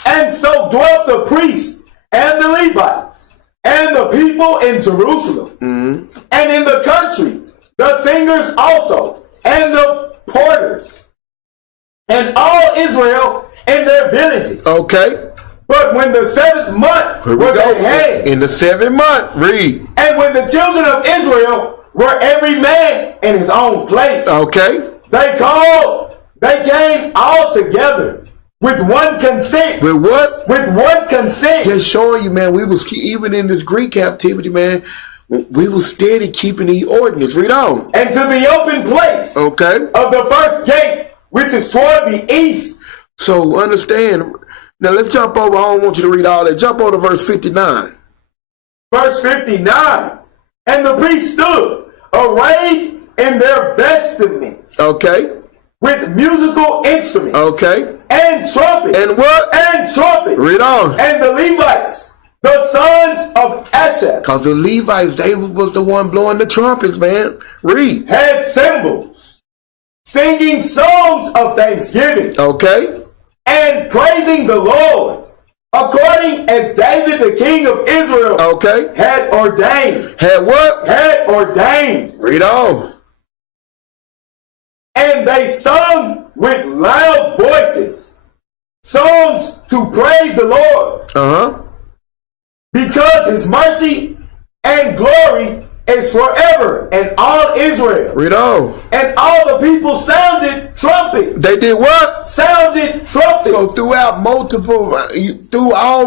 And so dwelt the priests and the Levites and the people in Jerusalem, and in the country, the singers also, and the porters, and all Israel in their villages. Okay. But when the 7th month was at hand, in the 7th month, read. And when the children of Israel were every man in his own place, okay, they came all together with one consent. With what? With one consent. Just showing you, man, we was even in this Greek captivity, man, we was steady keeping the ordinance. Read on. And to the open place, okay, of the first gate, which is toward the east. So understand. Now let's jump over. I don't want you to read all that. Jump over to verse 59. Verse 59. And the priests stood, arrayed in their vestments. Okay. With musical instruments. Okay. And trumpets. And what? And trumpets. Read on. And the Levites, the sons of Asher. Because the Levites, they was the one blowing the trumpets, man. Read. Had cymbals, singing songs of thanksgiving. Okay. And praising the Lord, according as David the king of Israel okay. had ordained. Had what? Had ordained. Read on. And they sung with loud voices songs to praise the Lord. Uh-huh. Because his mercy and glory is forever, and all Israel. Read on. And all the people sounded trumpets. They did what? Sounded trumpets. So throughout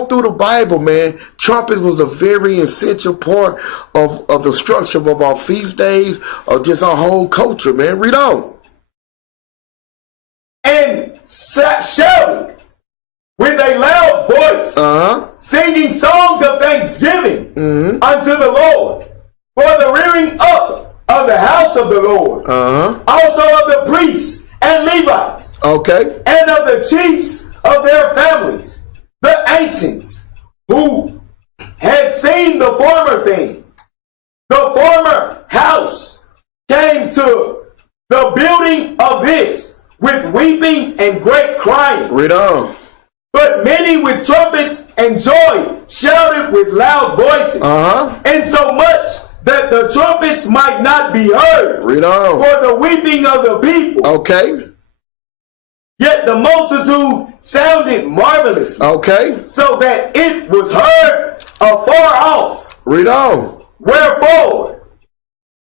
through the Bible, man, trumpets was a very essential part of the structure of our feast days, of just our whole culture, man. Read on. And shouting with a loud voice, singing songs of thanksgiving unto the Lord, for the rearing up of the house of the Lord, also of the priests and Levites, and of the chiefs of their families, the ancients who had seen the former things. The former house came to the building of this with weeping and great crying. Read on. But many with trumpets and joy shouted with loud voices, and so much that the trumpets might not be heard. Read on. For the weeping of the people. Okay. Yet the multitude sounded marvelously. Okay. So that it was heard afar off. Read on. Wherefore,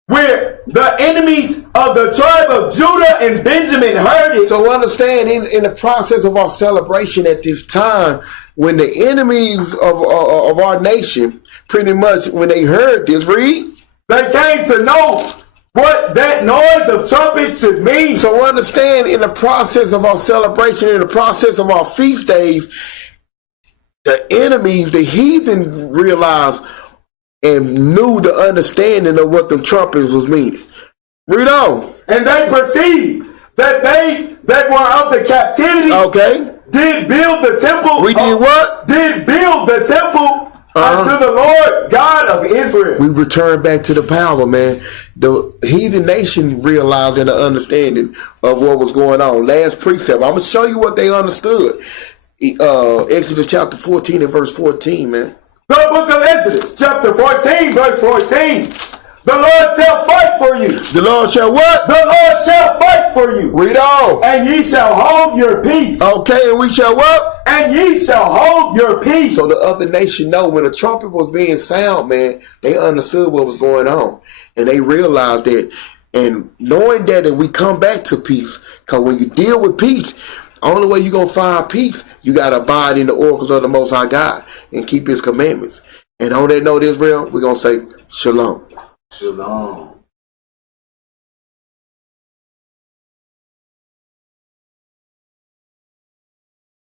where the enemies of the tribe of Judah and Benjamin heard it. So understand, in the process of our celebration at this time, when the enemies of our nation, pretty much when they heard this, read, they came to know what that noise of trumpets should mean. So understand, in the process of our celebration, in the process of our feast days, the enemies, the heathen, realized and knew the understanding of what the trumpets was meaning. Read on. And they perceived that they that were of the captivity did build the temple. We did what? Did build the temple unto the Lord God of Israel. We returned back to the power, man. The heathen nation realized and the understanding of what was going on. Last precept. I'm going to show you what they understood. Exodus chapter 14 and verse 14, man. The book of Exodus, chapter 14, verse 14. The Lord shall fight for you. The Lord shall what? The Lord shall fight for you. Read on. And ye shall hold your peace. Okay, and we shall what? And ye shall hold your peace. So the other nation know when a trumpet was being sound, man, they understood what was going on. And they realized that. And knowing that, we come back to peace. Because when you deal with peace, only way you're going to find peace, you got to abide in the oracles of the Most High God and keep his commandments. And on that note, Israel, we're going to say shalom. Shalom.